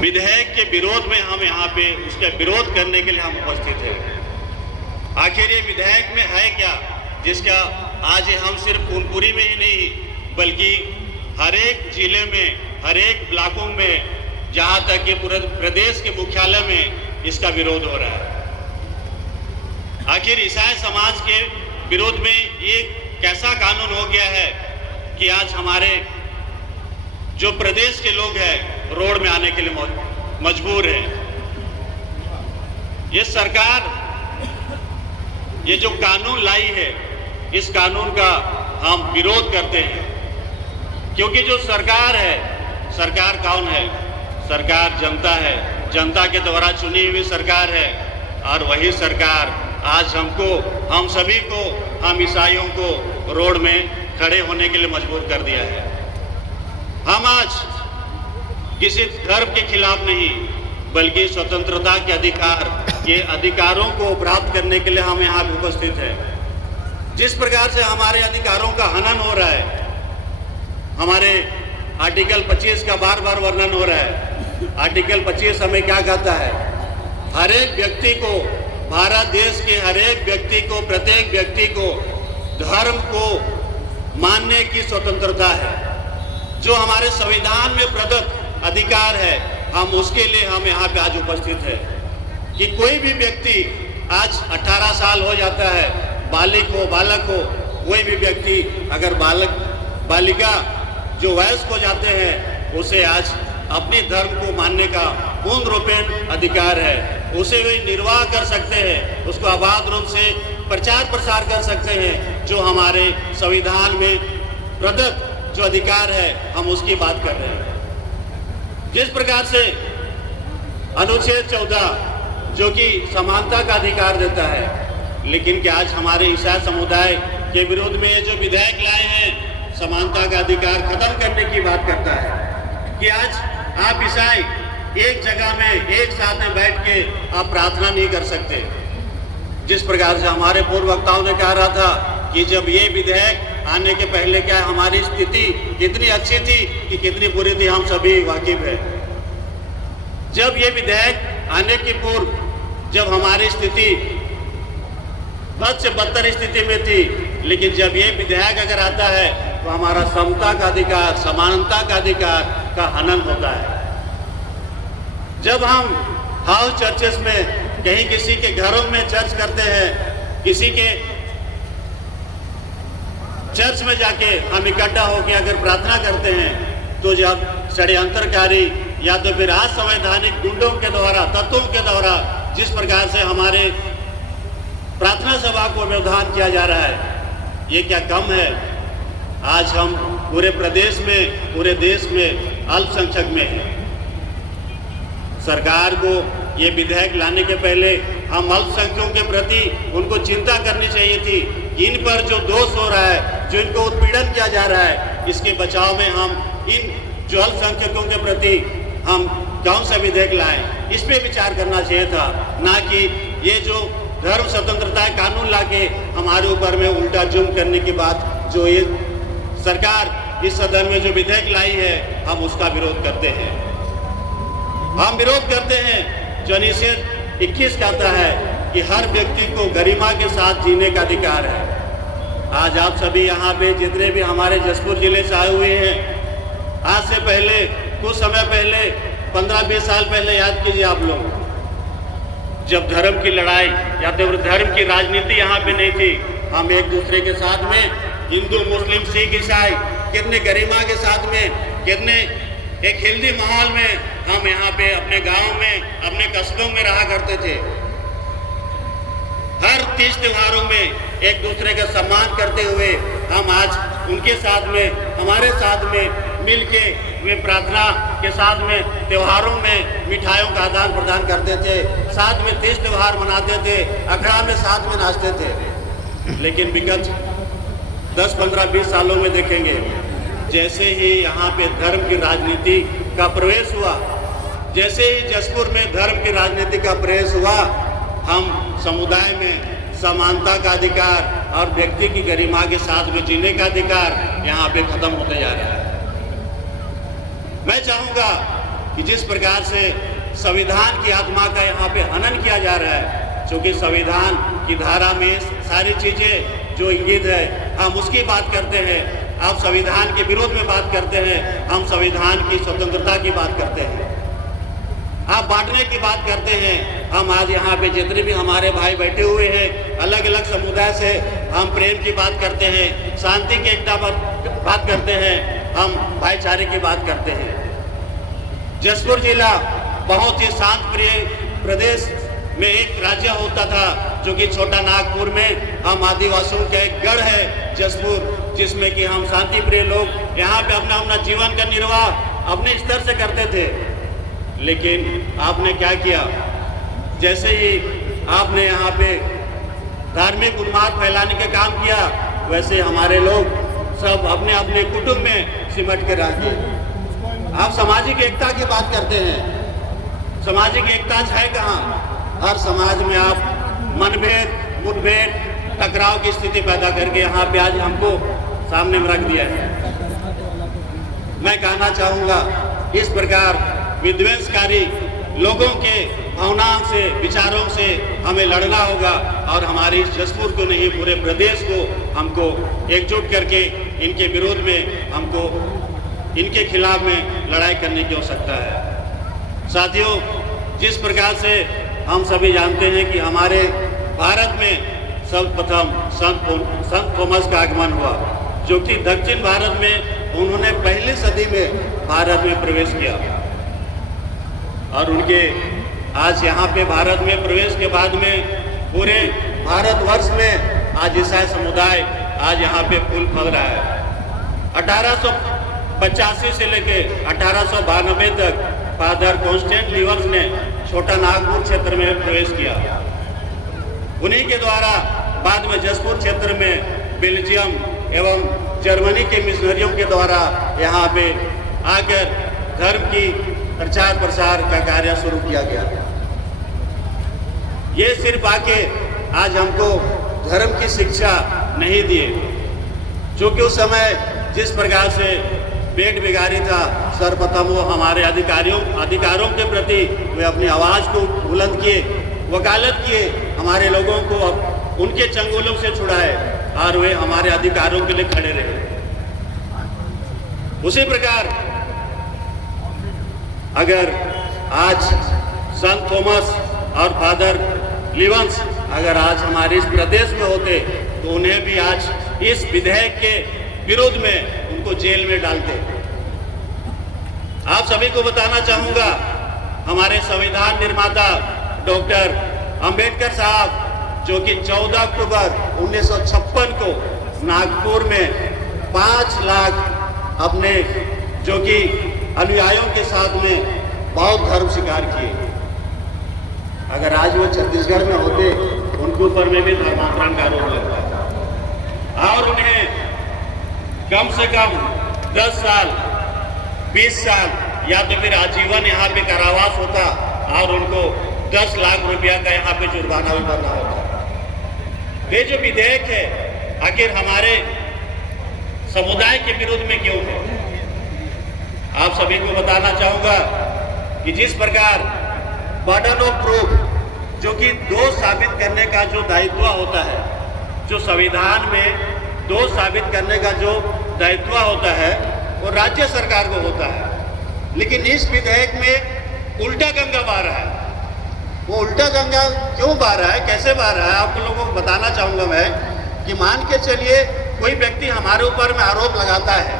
विधेयक के विरोध में हम यहाँ पे उसका विरोध करने के लिए हम उपस्थित हैं। आखिर ये विधेयक में है क्या जिसका आज हम सिर्फ फूलपुरी में ही नहीं बल्कि हर एक जिले में, हर एक ब्लॉकों में, जहाँ तक कि पूरे प्रदेश के मुख्यालय में इसका विरोध हो रहा है। आखिर ईसाई समाज के विरोध में ये कैसा कानून हो गया है कि आज हमारे जो प्रदेश के लोग हैं रोड में आने के लिए मजबूर हैं। ये सरकार ये जो कानून लाई है, इस कानून का हम विरोध करते हैं, क्योंकि जो सरकार है, सरकार कौन है? सरकार जनता है, जनता के द्वारा चुनी हुई सरकार है। और वही सरकार आज हम सभी को, हम ईसाइयों को रोड में खड़े होने के लिए मजबूर कर दिया है। हम आज किसी धर्म के खिलाफ नहीं बल्कि स्वतंत्रता के अधिकारों को प्राप्त करने के लिए हम यहाँ उपस्थित हैं। जिस प्रकार से हमारे अधिकारों का हनन हो रहा है, हमारे आर्टिकल 25 का बार बार वर्णन हो रहा है। आर्टिकल 25 हमें क्या कहता है? हर एक व्यक्ति को, भारत देश के हर एक व्यक्ति को, प्रत्येक व्यक्ति को धर्म को मानने की स्वतंत्रता है। जो हमारे संविधान में प्रदत्त अधिकार है, हम उसके लिए हम यहाँ पे आज उपस्थित है कि कोई भी व्यक्ति आज 18 साल हो जाता है, बालिक हो, बालक हो, कोई भी व्यक्ति अगर बालिका जो वयस्क हो जाते हैं, उसे आज अपने धर्म को मानने का पूर्ण रूपेण अधिकार है। उसे वे निर्वाह कर सकते हैं, उसको आबाद रूप से प्रचार प्रसार कर सकते हैं। जो हमारे संविधान में प्रदत्त जो अधिकार है, हम उसकी बात कर रहे हैं। जिस प्रकार से अनुच्छेद 14 जो कि समानता का अधिकार देता है, लेकिन क्या आज हमारे ईसाई समुदाय के विरोध में ये जो विधेयक लाए हैं, समानता का अधिकार खत्म करने की बात करता है कि आज आप ईसाई एक जगह में एक साथ में बैठ के आप प्रार्थना नहीं कर सकते। जिस प्रकार से हमारे पूर्व वक्ताओं ने कहा रहा था कि जब ये विधेयक आने के पहले क्या हमारी स्थिति कितनी अच्छी थी कि कितनी बुरी थी, हम सभी वाकिफ हैं। जब ये विधेयक आने के पूर्व जब हमारी स्थिति बद से बदतर स्थिति में थी, लेकिन जब ये विधेयक अगर आता है तो हमारा समता का अधिकार, समानता का अधिकार का हनन होता है। जब हम हाउस चर्चेस में कहीं किसी के घरों में चर्च करते हैं, किसी के चर्च में जाके हम इकट्ठा होकर अगर प्रार्थना करते हैं, तो जब षड्यंत्रकारी या तो फिर असंवैधानिक गुंडों के द्वारा, तत्वों के द्वारा जिस प्रकार से हमारे प्रार्थना सभा को व्यवधान किया जा रहा है, ये क्या कम है? आज हम पूरे प्रदेश में, पूरे देश में अल्पसंख्यक में हैं। सरकार को ये विधेयक लाने के पहले हम अल्पसंख्यकों के प्रति उनको चिंता करनी चाहिए थी। इन पर जो दोष हो रहा है, जो इनको उत्पीड़न किया जा रहा है, इसके बचाव में हम इन जो अल्पसंख्यकों के प्रति हम कौन सा विधेयक लाएं, इस पर विचार करना चाहिए था, ना कि ये जो धर्म स्वतंत्रता कानून लाके हमारे ऊपर में उल्टा जुल्म करने की बात जो ये सरकार इस सदन में जो विधेयक लाई है, हम उसका विरोध करते हैं। हम विरोध करते हैं जो अनुच्छेद 21 कहता है कि हर व्यक्ति को गरिमा के साथ जीने का अधिकार है। आज आप सभी यहाँ पे जितने भी हमारे जसपुर जिले से आए हुए हैं, आज से पहले कुछ समय पहले 15-20 साल पहले याद कीजिए आप लोग, जब धर्म की लड़ाई या तो धर्म की राजनीति यहाँ पे नहीं थी, हम एक दूसरे के साथ में हिंदू, मुस्लिम, सिख, ईसाई कितने गरिमा के साथ में, कितने एक हेल्दी माहौल में हम यहाँ पे अपने गाँव में, अपने कस्बों में रहा करते थे। हर तीज त्योहारों में एक दूसरे का सम्मान करते हुए हम आज उनके साथ में, हमारे साथ में मिलके वे प्रार्थना के साथ में त्योहारों में मिठाइयों का आदान प्रदान करते थे, साथ में तीज त्योहार मनाते थे, अखाड़ा में साथ में नाचते थे। लेकिन विगत 10, 15, 20 सालों में देखेंगे, जैसे ही यहाँ पे धर्म की राजनीति का प्रवेश हुआ, जैसे ही जसपुर में धर्म की राजनीति का प्रवेश हुआ, हम समुदाय में समानता का अधिकार और व्यक्ति की गरिमा के साथ में जीने का अधिकार यहाँ पे खत्म होते जा रहा है। मैं चाहूँगा कि जिस प्रकार से संविधान की आत्मा का यहाँ पे हनन किया जा रहा है, क्योंकि संविधान की धारा में सारी चीज़ें जो इंगित है हम उसकी बात करते हैं। आप संविधान के विरोध में बात करते हैं, हम संविधान की स्वतंत्रता की बात करते हैं। आप बांटने की बात करते हैं, हम आज यहाँ पे जितने भी हमारे भाई बैठे हुए हैं अलग अलग समुदाय से, हम प्रेम की बात करते हैं, शांति की एकता बात करते हैं, हम भाईचारे की बात करते हैं। जसपुर जिला बहुत ही शांत प्रिय प्रदेश में एक राज्य होता था, जो कि छोटा नागपुर में हम आदिवासियों का एक गढ़ है जसपुर, जिसमें कि हम शांति प्रिय लोग यहाँ पे अपना अपना जीवन का निर्वाह अपने स्तर से करते थे। लेकिन आपने क्या किया, जैसे ही आपने यहाँ पे धार्मिक उन्माद फैलाने का काम किया, वैसे हमारे लोग सब अपने अपने कुटुंब में सिमट के रह गए। आप सामाजिक एकता की बात करते हैं, सामाजिक एकता है कहाँ? हर समाज में आप मनभेद, मुठभेड़, टकराव की स्थिति पैदा करके यहाँ पे आज हमको सामने में रख दिया है। मैं कहना चाहूँगा, इस प्रकार विध्वंसकारी लोगों के भावनाओं से, विचारों से हमें लड़ना होगा और हमारी जसपुर को नहीं पूरे प्रदेश को हमको एकजुट करके इनके विरोध में, हमको इनके खिलाफ में लड़ाई करने की आवश्यकता है। साथियों, जिस प्रकार से हम सभी जानते हैं कि हमारे भारत में सर्वप्रथम संत थॉमस का आगमन हुआ, जो कि दक्षिण भारत में उन्होंने पहली सदी में भारत में प्रवेश किया और उनके आज यहाँ पे भारत में प्रवेश के बाद में पूरे भारतवर्ष में आज ईसाई समुदाय आज यहाँ पे फूल फल रहा है। 1885 से लेके 1892 तक फादर कॉन्स्टेंट लीवर्स ने छोटा नागपुर क्षेत्र में प्रवेश किया। उन्हीं के द्वारा बाद में जसपुर क्षेत्र में बेल्जियम एवं जर्मनी के मिशनरियों के द्वारा यहाँ पे आकर धर्म की प्रचार प्रसार का कार्य शुरू किया गया। ये सिर्फ आके आज हमको धर्म की शिक्षा नहीं दिए, जो कि उस समय जिस प्रकार से पेट बिगाड़ी था, सर्वप्रथम वो हमारे अधिकारों के प्रति वे अपनी आवाज़ को बुलंद किए, वकालत किए, हमारे लोगों को उनके चंगुलों से छुड़ाए और वे हमारे अधिकारों के लिए खड़े रहे। उसी प्रकार अगर आज संत थॉमस और फादर लीवंस अगर आज हमारे इस प्रदेश में होते तो उन्हें भी आज इस विधेयक के विरोध में उनको जेल में डालते। आप सभी को बताना चाहूंगा, हमारे संविधान निर्माता डॉक्टर अंबेडकर साहब, जो कि 14 अक्टूबर 1956 को नागपुर में 5 लाख अपने जो कि अनुयायियों के साथ में बौद्ध धर्म स्वीकार किए। अगर आज वो छत्तीसगढ़ में होते, उनके ऊपर में भी धर्मांतरण का आरोप लगता और उन्हें कम से कम 10 साल, 20 साल या तो फिर आजीवन यहाँ पे कारावास होता और उनको 10 लाख रुपया का यहाँ पे जुर्माना भी भरना होता। ये जो विधेयक है आखिर हमारे समुदाय के विरुद्ध में क्यों है? आप सभी को बताना चाहूंगा कि जिस प्रकार बर्डन ऑफ प्रूफ, जो कि दोष साबित करने का जो दायित्व होता है, जो संविधान में दोष साबित करने का जो दायित्व होता है वो राज्य सरकार को होता है, लेकिन इस विधेयक में उल्टा गंगा बह रहा है। वो उल्टा गंगा क्यों बह रहा है, कैसे बह रहा है, आप लोगों को बताना चाहूँगा मैं कि मान के चलिए कोई व्यक्ति हमारे ऊपर में आरोप लगाता है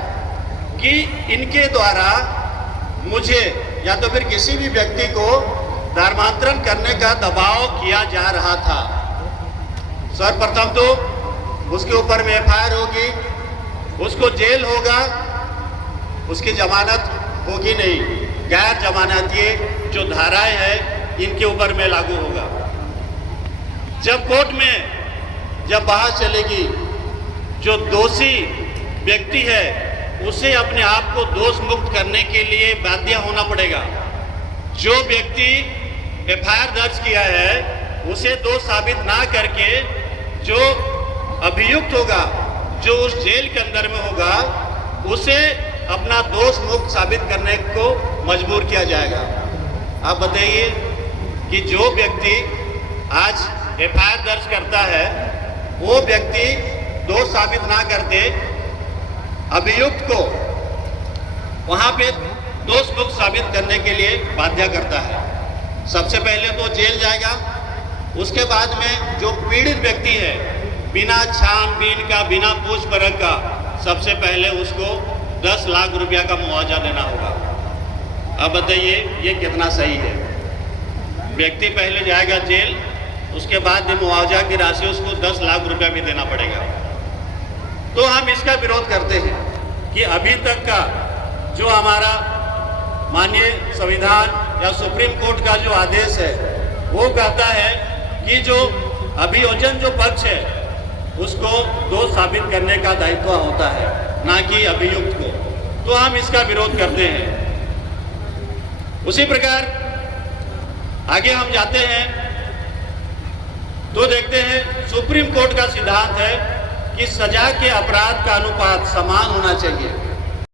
कि इनके द्वारा मुझे या तो फिर किसी भी व्यक्ति को धर्मांतरण करने का दबाव किया जा रहा था। सर्वप्रथम तो उसके ऊपर में एफआईआर होगी, उसको जेल होगा, उसकी जमानत होगी नहीं, गैर जमानती जो धाराएं हैं इनके ऊपर में लागू होगा। जब कोर्ट में जब बहस चलेगी, जो दोषी व्यक्ति है उसे अपने आप को दोष मुक्त करने के लिए बाध्य होना पड़ेगा। जो व्यक्ति एफआईआर दर्ज किया है उसे दोष साबित ना करके जो अभियुक्त होगा, जो उस जेल के अंदर में होगा, उसे अपना दोष मुक्त साबित करने को मजबूर किया जाएगा। आप बताइए कि जो व्यक्ति आज एफआईआर दर्ज करता है वो व्यक्ति दोष साबित ना करके अभियुक्त को वहां पे दोष मुक्त साबित करने के लिए बाध्य करता है। सबसे पहले तो जेल जाएगा, उसके बाद में जो पीड़ित व्यक्ति है बिना छानबीन का, बिना पूछ परख का, सबसे पहले उसको 10 लाख रुपया का मुआवजा देना होगा। अब बताइए ये कितना सही है? व्यक्ति पहले जाएगा जेल, उसके बाद मुआवजा की राशि उसको 10 लाख रुपया भी देना पड़ेगा। तो हम इसका विरोध करते हैं कि अभी तक का जो हमारा माननीय संविधान या सुप्रीम कोर्ट का जो आदेश है वो कहता है कि जो अभियोजन जो पक्ष है उसको दोष साबित करने का दायित्व होता है, ना कि अभियुक्त को। तो हम इसका विरोध करते हैं। उसी प्रकार आगे हम जाते हैं तो देखते हैं सुप्रीम कोर्ट का सिद्धांत है कि सजा के अपराध का अनुपात समान होना चाहिए।